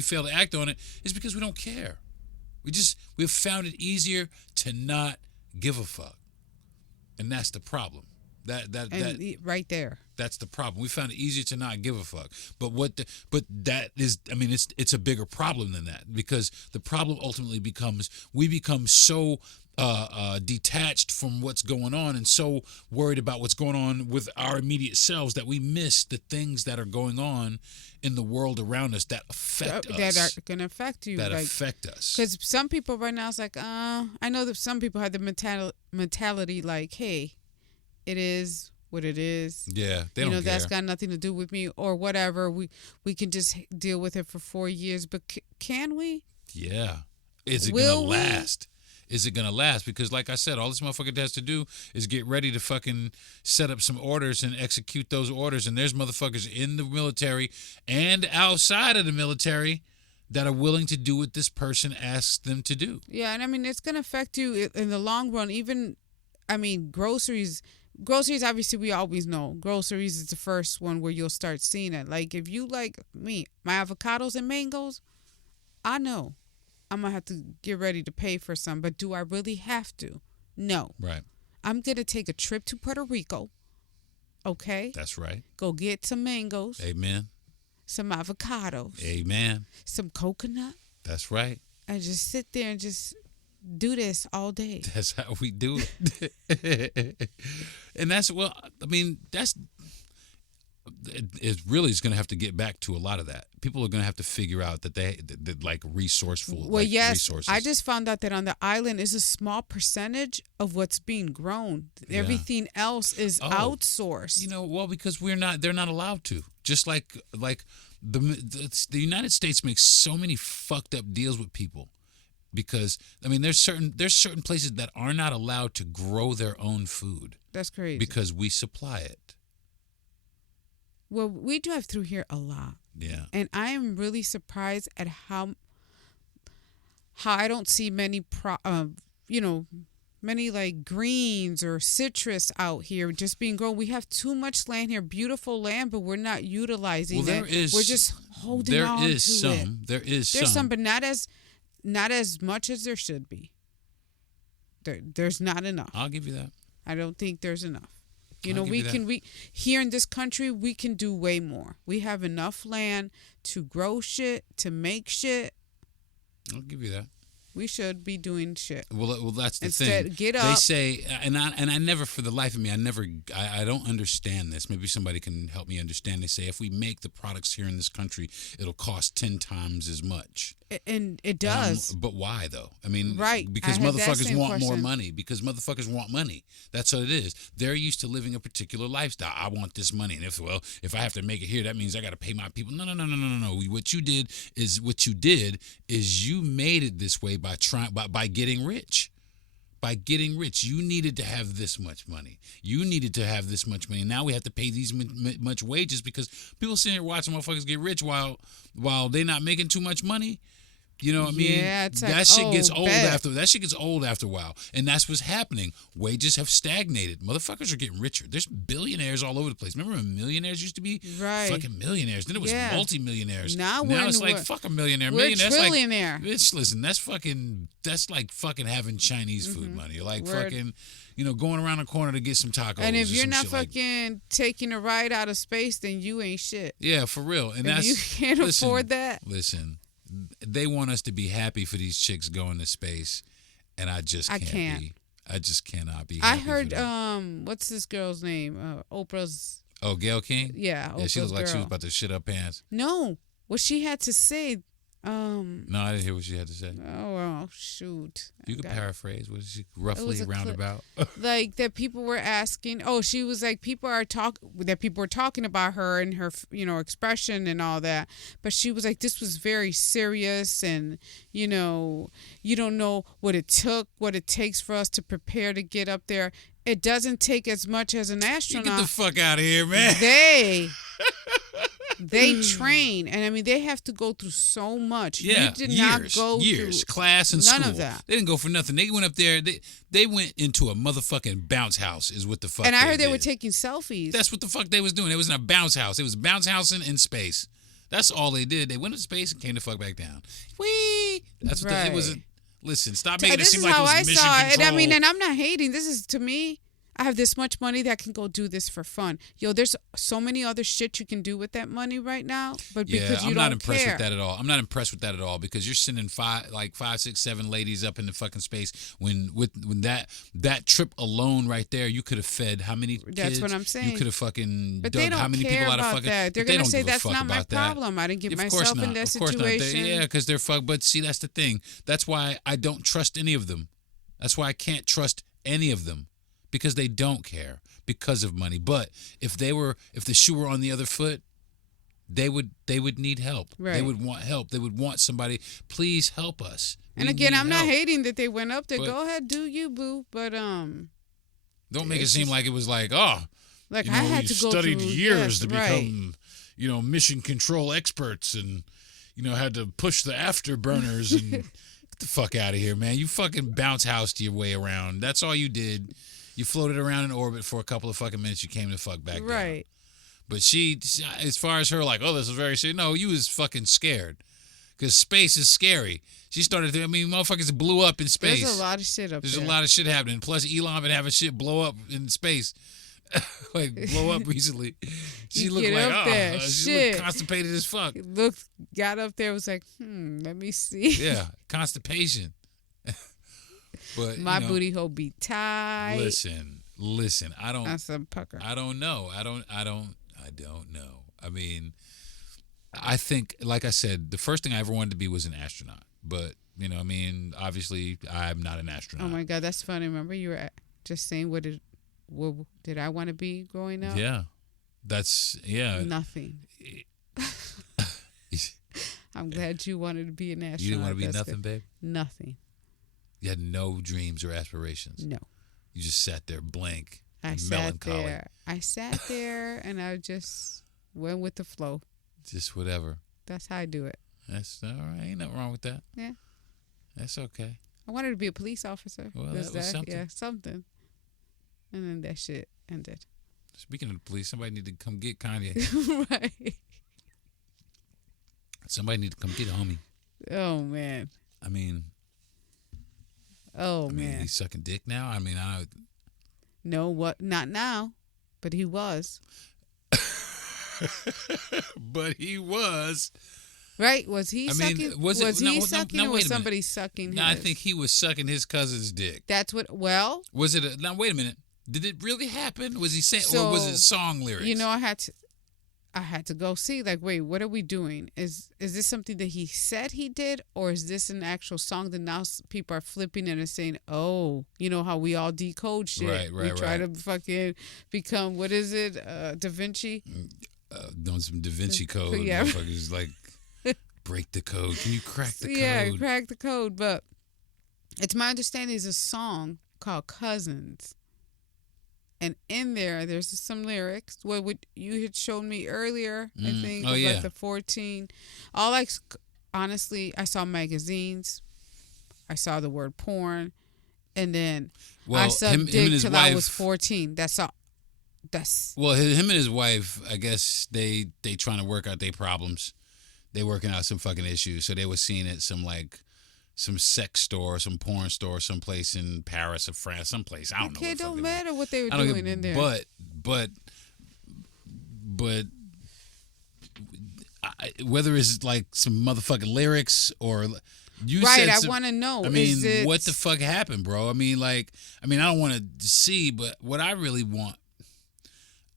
fail to act on it is because we don't care. We've found it easier to not give a fuck, and that's the problem. That right there. That's the problem. We found it easier to not give a fuck. But that is, I mean, it's a bigger problem than that, because the problem ultimately becomes we become so detached from what's going on and so worried about what's going on with our immediate selves that we miss the things that are going on in the world around us that affect us. That are going to affect you. That affect us. Because some people right now, it's like, I know that some people have the mentality like, hey, it is what it is. Yeah, they don't care. That's got nothing to do with me or whatever. We can just deal with it for 4 years. But can we? Yeah. Is it going to last? Is it going to last? Because like I said, all this motherfucker has to do is get ready to fucking set up some orders and execute those orders. And there's motherfuckers in the military and outside of the military that are willing to do what this person asks them to do. Yeah, and I mean, it's going to affect you in the long run. Even, I mean, groceries, groceries, obviously, we always know. Groceries is the first one where you'll start seeing it. Like, if you like me, my avocados and mangoes, I know I'm going to have to get ready to pay for some. But do I really have to? No. Right. I'm going to take a trip to Puerto Rico. Okay? That's right. Go get some mangoes. Amen. Some avocados. Amen. Some coconut. That's right. And just sit there and just do this all day. That's how we do it. And that's, well, I mean, that's, it really is going to have to get back to a lot of that. People are going to have to figure out that that like resourceful. Well, like yes, resources. I just found out that on the island is a small percentage of what's being grown. Everything else is outsourced. You know, well, because they're not allowed to. Just like the United States makes so many fucked up deals with people. Because I mean, there's certain places that are not allowed to grow their own food. That's crazy. Because we supply it. Well, we drive through here a lot. Yeah. And I am really surprised at how I don't see many many like greens or citrus out here just being grown. We have too much land here, beautiful land, but we're not utilizing it. We're just holding on to it. There is There's some, but not as much as there should be. There's not enough. I'll give you that. I don't think there's enough. You know, we here in this country, we can do way more. We have enough land to grow shit, to make shit. I'll give you that. We should be doing shit. Well, that's the Instead, thing. get up. They say, and I never, for the life of me, I don't understand this. Maybe somebody can help me understand. They say if we make the products here in this country, it'll cost 10 times as much. And it does. But why though? I mean, right? Because motherfuckers want more money. Because motherfuckers want money. That's what it is. They're used to living a particular lifestyle. I want this money, and if I have to make it here, that means I got to pay my people. No. What you did is you made it this way by getting rich. By getting rich, you needed to have this much money. You needed to have this much money. Now we have to pay these much wages because people sitting here watching motherfuckers get rich while they're not making too much money. You know what I mean? Yeah, it's that like, shit gets old bet. That shit gets old after a while, and that's what's happening. Wages have stagnated. Motherfuckers are getting richer. There's billionaires all over the place. Remember when millionaires used to be fucking millionaires? Then it was multimillionaires. Now it's like fuck a millionaire. We're Millionaire. trillionaire. Like, bitch, listen, that's like fucking having Chinese food money. Like fucking, going around the corner to get some tacos. And if or you're some not shit like fucking taking a ride out of space, then you ain't shit. yeah, for real. And if that's you can't afford that. Listen. They want us to be happy for these chicks going to space, and I just can't be. I just cannot be. I happy heard for them. what's this girl's name? Oprah's. Oh, Gayle King. Yeah, Oprah's she looked like she was girl. about to shit her pants. No, what she had to say. No, I didn't hear what she had to say. Oh well, shoot. You could paraphrase. What is she roughly roundabout? Like that people were asking. Oh, she was like people were talking about her and her expression and all that. But she was like, this was very serious, and you don't know what it takes for us to prepare to get up there. It doesn't take as much as an astronaut. Get the fuck out of here, man. They train, and I mean they have to go through so much. Yeah, you did not go years, through class and none school. of that. They didn't go for nothing. They went up there. They went into a motherfucking bounce house. Is what the fuck. And I heard they did. were taking selfies. That's what the fuck they was doing. It was in a bounce house. It was bounce housing in space. That's all they did. They went to space and came the fuck back down. Whee! That's what it was. Listen, stop making it seem like it was mission control. This is how I saw it. I mean, and I'm not hating. This is, to me, I have this much money that I can go do this for fun. Yo, there's so many other shit you can do with that money right now, but because I'm not impressed with that at all. I'm not impressed with that at all because you're sending five, 6, 7 ladies up into fucking space when that trip alone right there, you could have fed how many kids? That's what I'm saying. You could have fucking but dug how many people out of fucking. That. They're gonna say that's not my problem. I didn't get myself in that situation. Yeah, because they're fuck. But see, that's the thing. That's why I don't trust any of them. That's why I can't trust any of them. Because they don't care because of money. But if the shoe were on the other foot, they would need help. Right. They would want help. They would want somebody, please help us. And again, I'm not hating that they went up there. Go ahead, do you, boo. But don't make it seem like it was like, I had to go studied through years to become, mission control experts and had to push the afterburners and get the fuck out of here, man. You fucking bounce housed your way around. That's all you did. You floated around in orbit for a couple of fucking minutes. You came the fuck back down. Right. But she, as far as her, like, oh, this is very serious. No, you was fucking scared. Because space is scary. She started, motherfuckers blew up in space. There's a lot of shit up there. There's a lot of shit happening. Plus, Elon been having shit blow up in space. Blow up recently. She looked get like, up there. she Shit. looked constipated as fuck. Got up there, was like, let me see. Yeah, constipation. But My booty hole be tight. Listen. I don't. That's some pucker. I don't know. I don't know. I mean, I think, like I said, the first thing I ever wanted to be was an astronaut. But obviously, I'm not an astronaut. Oh my God, that's funny. Remember, you were just saying what did I want to be growing up? Yeah, Nothing. I'm glad you wanted to be an astronaut. You didn't want to be That's nothing, good. babe? Nothing. You had no dreams or aspirations? No. You just sat there blank, I melancholy. sat there and I just went with the flow. Just whatever. That's how I do it. That's all right. Ain't nothing wrong with that. Yeah. That's okay. I wanted to be a police officer. Well, that was something. Yeah, something. And then that shit ended. Speaking of the police, somebody need to come get Kanye. Right. Somebody need to come get homie. Oh, man. He's sucking dick now. No, what? Not now, but he was. But he was. Right? Was he sucking? Was he sucking or wait was a somebody minute. sucking his? No, I think he was sucking his cousin's dick. That's what, well. Was it now wait a minute. Did it really happen? Was he saying, So, or was it song lyrics? I had to go see, like, wait, what are we doing? Is this something that he said he did, or is this an actual song that now people are flipping it and saying, oh, you know how we all decode shit. Right, we try to fucking become, what is it, Da Vinci? Doing some Da Vinci code. Yeah. Motherfuckers like, break the code. Can you crack the code? Yeah, crack the code. But it's my understanding it's a song called Cousins. And in there's some lyrics. What you had shown me earlier, I think, like the 14. Honestly, I saw magazines. I saw the word porn. And then I sucked dick till I was 14. That's all. Well, him and his wife, I guess they trying to work out their problems. They working out some fucking issues. So they were seeing it some sex store, some porn store, someplace in Paris or France, someplace. I don't know. It don't matter what they were doing in there. But whether it's like some motherfucking lyrics or you right, said I want to know. What the fuck happened, bro? I don't want to see, but what I really want,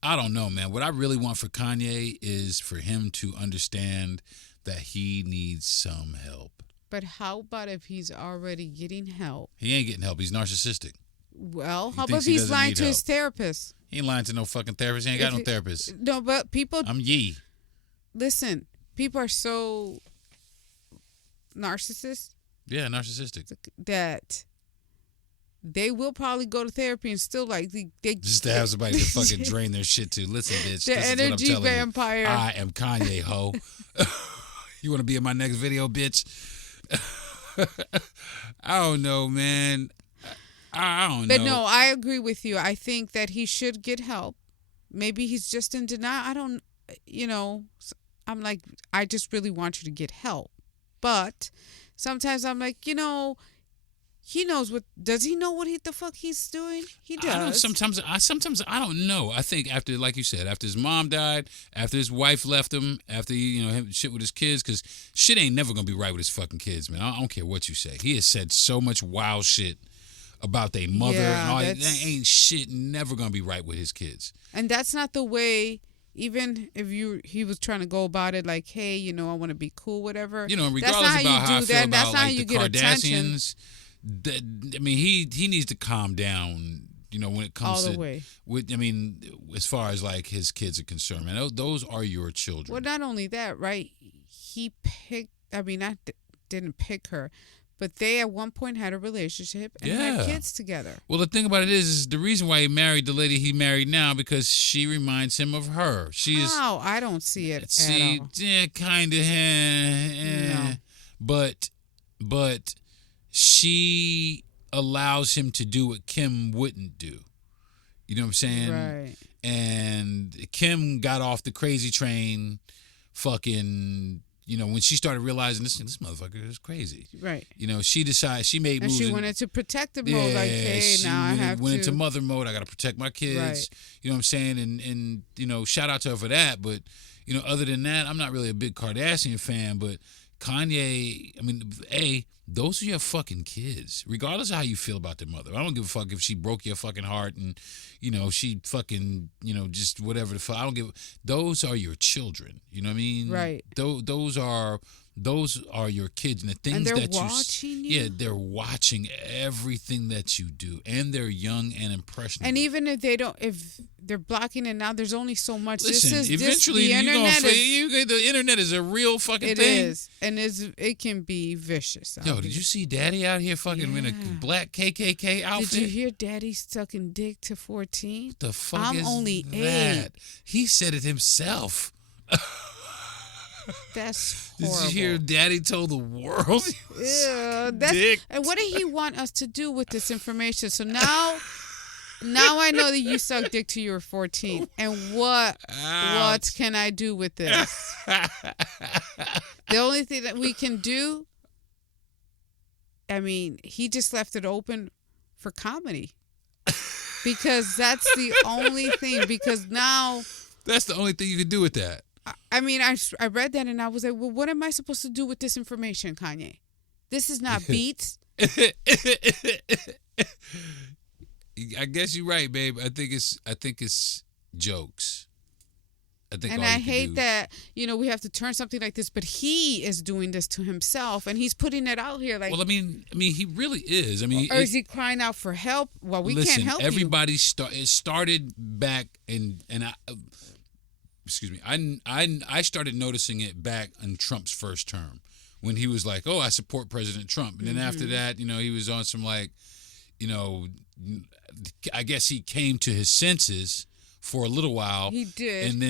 I don't know, man. What I really want for Kanye is for him to understand that he needs some help. But how about if he's already getting help? He ain't getting help. He's narcissistic. Well, how about if he's lying to his therapist? He ain't lying to no fucking therapist. He ain't got no therapist. No, but people... I'm Yee. Listen, people are so narcissist. Yeah, narcissistic. That they will probably go to therapy and still they just to have somebody to fucking drain their shit to. Listen, bitch. The this energy is what I'm telling vampire. You. I am Kanye, ho. You want to be in my next video, bitch? I don't know, man. I don't know. But no, I agree with you. I think that he should get help. Maybe he's just in denial. I don't, I'm like, I just really want you to get help. But sometimes I'm like, he knows does he know what the fuck he's doing? He does. I don't, sometimes I don't know. I think after, like you said, after his mom died, after his wife left him, after him shit with his kids, because shit ain't never gonna be right with his fucking kids, man. I don't care what you say. He has said so much wild shit about their mother and all that. Ain't shit never gonna be right with his kids. And that's not the way. Even if he was trying to go about it like, hey, I want to be cool, whatever. Regardless about how I feel about like the Kardashians. He needs to calm down. When it comes all the to way. As far as like his kids are concerned, man, those are your children. Well, not only that, right? He picked. Didn't pick her, but they at one point had a relationship and had kids together. Well, the thing about it is the reason why he married the lady he married now because she reminds him of her. How? I don't see it. At all. Yeah, kind of. No. But she allows him to do what Kim wouldn't do. You know what I'm saying? Right. And Kim got off the crazy train, fucking. When she started realizing this motherfucker is crazy. Right. She decided she made And moves. she went into protective mode, like, hey, now I have went to. into mother mode. I got to protect my kids. Right. You know what I'm saying? And shout out to her for that. But other than that, I'm not really a big Kardashian fan. But Kanye, those are your fucking kids, regardless of how you feel about their mother. I don't give a fuck if she broke your fucking heart and, she fucking, just whatever the fuck. I don't give. Those are your children. You know what I mean? Right. Those are your kids, and the things And they're that watching you? Yeah, they're watching everything that you do, and they're young and impressionable. And even if if they're blocking it now, there's only so much. Listen, the eventually internet the internet is a real fucking thing. It is, and it can be vicious. Yo, did you see Daddy out here fucking in a black KKK outfit? Did you hear Daddy sucking dick to 14? What the fuck I'm is only that? 8. He said it himself. That's Did horrible. you hear Daddy told the world? He was Yeah, sucking that's dick. and what did he want us to do with this information? So now I know that you sucked dick till you were 14. And what can I do with this? The only thing that we can do, he just left it open for comedy. Because that's the only thing. Because now That's the only thing you can do with that. I read that and I was like, well, what am I supposed to do with this information, Kanye? This is not beats. I guess you're right, babe. I think it's jokes. And I hate that, we have to turn something like this, but he is doing this to himself and he's putting it out here like. Well, he really is. Or is he crying out for help? Well, we can't help everybody it started back excuse me. I started noticing it back in Trump's first term when he was like, "Oh, I support President Trump," and then after that, he was on some like, I guess he came to his senses for a little while. He did, and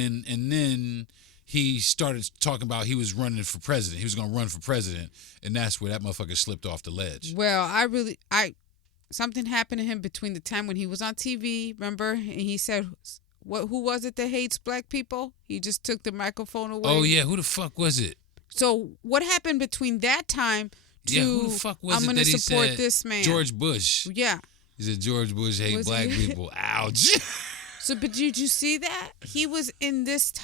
then he started talking about he was running for president. He was going to run for president, and that's where that motherfucker slipped off the ledge. Well, something happened to him between the time when he was on TV. Remember, and he said. Who was it that hates black people? He just took the microphone away. Oh, yeah. Who the fuck was it? So what happened between that time to who the fuck was I'm it going to that he support said this man? George Bush. Yeah. He said George Bush hate black people. Ouch. So, but did you see that? He was in this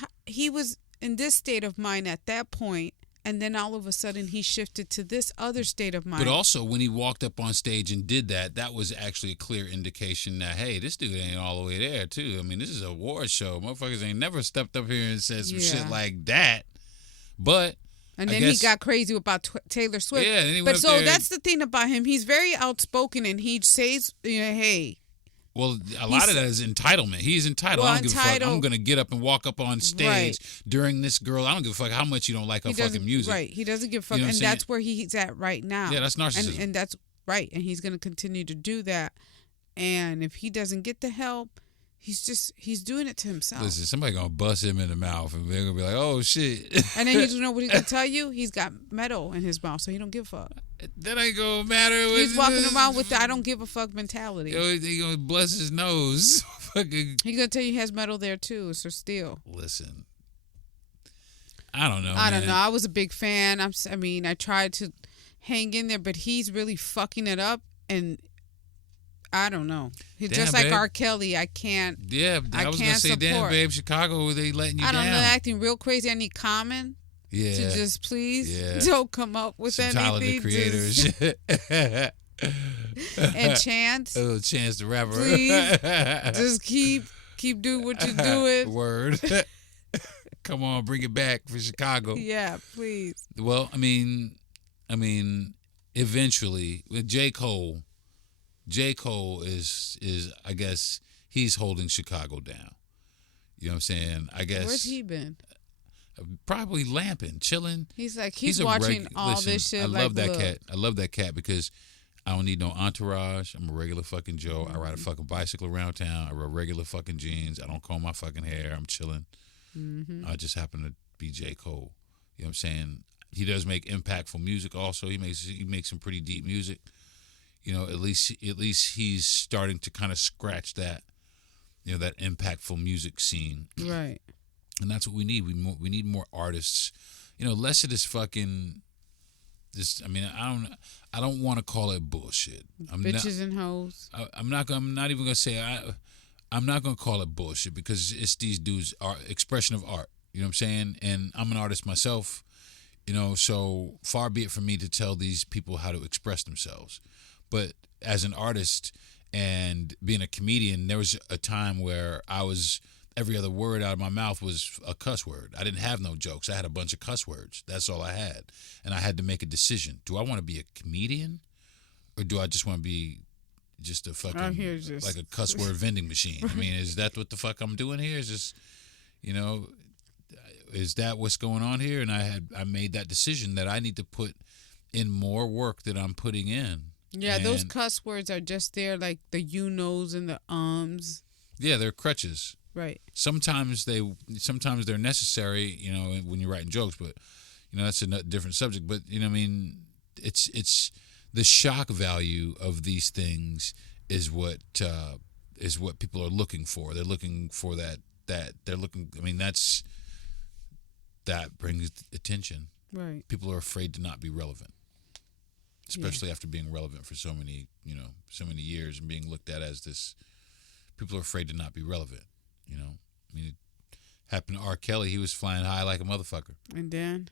state of mind at that point, and then all of a sudden he shifted to this other state of mind. But also, when he walked up on stage and did that, that was actually a clear indication that, hey, this dude ain't all the way there, too. I mean, this is a war show. Motherfuckers ain't never stepped up here and said some shit like that. But and then he got crazy about Taylor Swift. Yeah, and he but went so up there that's the thing about him. He's very outspoken, and he says, hey. Well, a lot of that is entitlement. He's entitled. I don't give a fuck. I'm going to get up and walk up on stage during this girl. I don't give a fuck how much you don't like her fucking music. Right. He doesn't give a fuck. And that's where he's at right now. Yeah, that's narcissism. And that's right. And he's going to continue to do that. And if he doesn't get the help, he's doing it to himself. Listen, somebody going to bust him in the mouth and they're going to be like, oh, shit. And then you know what he's going to tell you? He's got metal in his mouth, so he don't give a fuck. That ain't going to matter. He's walking around with the I don't give a fuck mentality. He going to bless his nose. He's going to tell you he has metal there, too, so still. Listen. I don't know, I don't know. I was a big fan. I tried to hang in there, but he's really fucking it up, and I don't know. He's just like R. Kelly. I can't. Yeah, I was gonna say, support. damn, babe, Chicago, they letting you down. I don't know, acting real crazy. I need Common to just please don't come up with some anything. Tyler the Creator and Chance. A little Chance the Rapper. Please, just keep doing what you're doing. Word. Come on, bring it back for Chicago. Yeah, please. Well, I mean, eventually with J. Cole is I guess he's holding Chicago down. You know what I'm saying? I guess. Where's he been? Probably lamping, chilling. He's like he's watching all this shit. I love that cat. I love that cat because I don't need no entourage. I'm a regular fucking Joe. I ride a fucking bicycle around town. I wear regular fucking jeans. I don't comb my fucking hair. I'm chilling. Mm-hmm. I just happen to be J. Cole. You know what I'm saying? He does make impactful music also. He makes some pretty deep music. You know, at least he's starting to kind of scratch that that impactful music scene. Right. And that's what we need. We need more artists. Less of this fucking. This. I mean, I don't want to call it bullshit. Bitches and hoes. I'm not even gonna say I'm not gonna call it bullshit because it's these dudes' expression of art. You know what I'm saying? And I'm an artist myself. So far be it from me to tell these people how to express themselves. But as an artist and being a comedian, there was a time where every other word out of my mouth was a cuss word. I didn't have no jokes. I had a bunch of cuss words. That's all I had. And I had to make a decision. Do I want to be a comedian or do I just want to be just a fucking, like a cuss word vending machine? I mean, is that what the fuck I'm doing here? Is just, is that what's going on here? And I made that decision that I need to put in more work that I'm putting in. Yeah, those cuss words are just there, like the you-knows and the ums. Yeah, they're crutches. Right. Sometimes they're necessary, when you're writing jokes, but that's a different subject. But I mean, it's the shock value of these things is what people are looking for. They're looking for that they're looking. I mean, that brings attention. Right. People are afraid to not be relevant, especially after being relevant for so many years and being looked at as this. People are afraid to not be relevant. I mean, it happened to R. Kelly. He was flying high like a motherfucker. And then?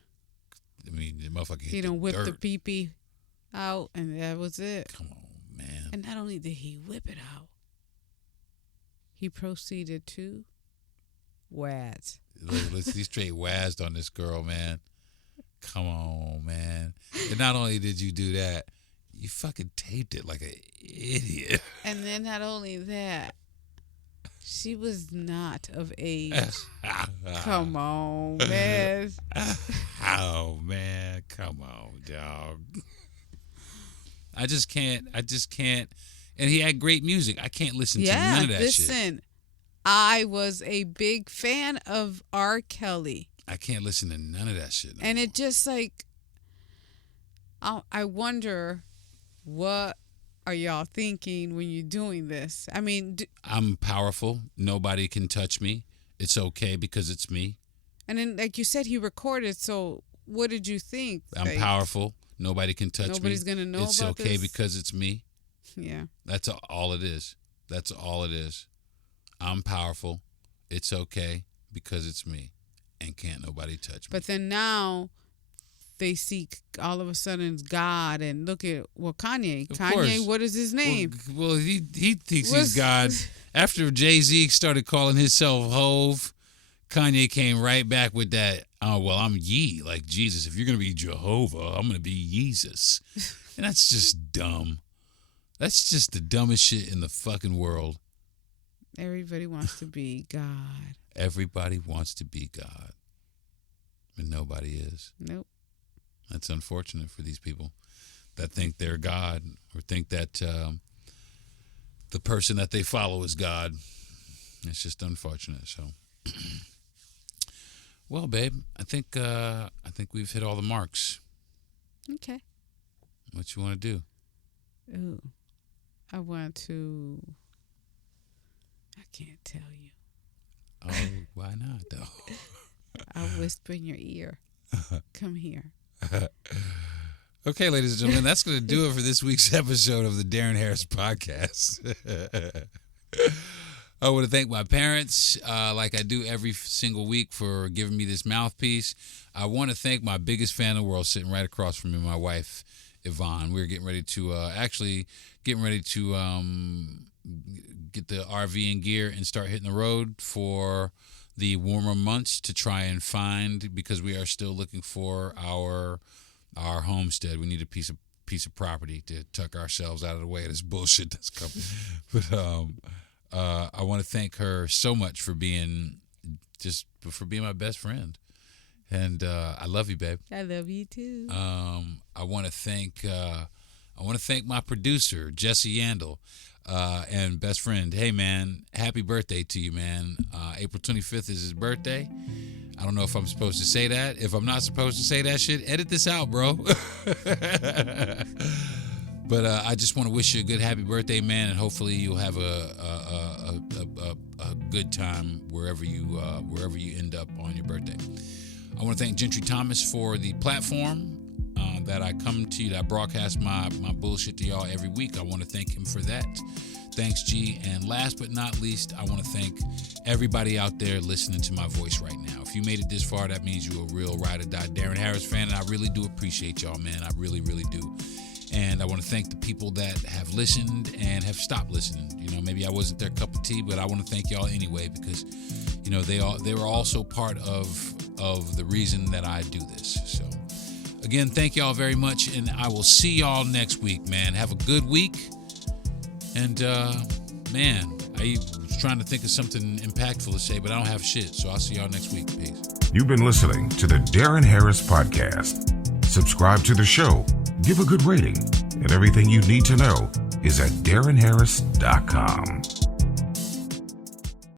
I mean, the motherfucker he done whipped the pee-pee out, and that was it. Come on, man. And not only did he whip it out, he proceeded to wazz. He straight wazzed on this girl, man. Come on, man. And not only did you do that, you fucking taped it like an idiot. And then not only that, she was not of age. Come on, man. Oh, man. Come on, dog. I just can't. And he had great music. I can't listen to none of that shit. Listen, I was a big fan of R. Kelly. I can't listen to none of that shit. And it just like, I wonder what are y'all thinking when you're doing this? I mean, I'm powerful. Nobody can touch me. It's okay because it's me. And then, like you said, he recorded. So what did you think? I'm powerful. Nobody can touch me. Nobody's going to know it's about okay this? because it's me. Yeah. That's all it is. That's all it is. I'm powerful. It's okay because it's me. And can't nobody touch me. But then now they seek all of a sudden God, and look at Kanye. Of Kanye, course. what is his name? Well, he thinks he's God. After Jay-Z started calling himself Hove, Kanye came right back with that, oh, well, I'm Ye, like Jesus. If you're going to be Jehovah, I'm going to be Jesus. And that's just dumb. That's just the dumbest shit in the fucking world. Everybody wants to be God. Everybody wants to be God. But nobody is. Nope. That's unfortunate for these people that think they're God or think that the person that they follow is God. It's just unfortunate. So, well, babe, I think we've hit all the marks. Okay. What you want to do? Ooh, I want to. I can't tell you. Oh, why not though? I'll whisper in your ear. Come here. Okay, ladies and gentlemen, that's going to do it for this week's episode of the Darren Harris Podcast. I want to thank my parents, like I do every single week, for giving me this mouthpiece. I want to thank my biggest fan in the world sitting right across from me, my wife, Yvonne. We're getting ready to get the RV in gear and start hitting the road for the warmer months to try and find, because we are still looking for our homestead. We need a piece of property to tuck ourselves out of the way of this bullshit that's coming. But I want to thank her so much for being my best friend. And I love you, babe. I love you too. I want to thank my producer, Jesse Yandel, and best friend. Hey, man, happy birthday to you, man. April 25th is his birthday. I don't know if I'm supposed to say that. If I'm not supposed to say that shit, edit this out, bro. But I just want to wish you a good happy birthday, man, and hopefully you'll have a a good time wherever you end up on your birthday. I want to thank Gentry Thomas for the platform that I come to, that I broadcast my bullshit to y'all every week. I want to thank him for that. Thanks, G. And last but not least, I want to thank everybody out there listening to my voice right now. If you made it this far, that means you're a real ride or die Deron Harris fan, and I really do appreciate y'all, man. I really, really do. And I want to thank the people that have listened and have stopped listening. You know, maybe I wasn't their cup of tea, but I want to thank y'all anyway, because, you know, they were also part of the reason that I do this. So, again, thank y'all very much, and I will see y'all next week, man. Have a good week. And, man, I was trying to think of something impactful to say, but I don't have shit. So I'll see y'all next week. Peace. You've been listening to the Deron Harris Podcast. Subscribe to the show, give a good rating, and everything you need to know is at DeronHarris.com.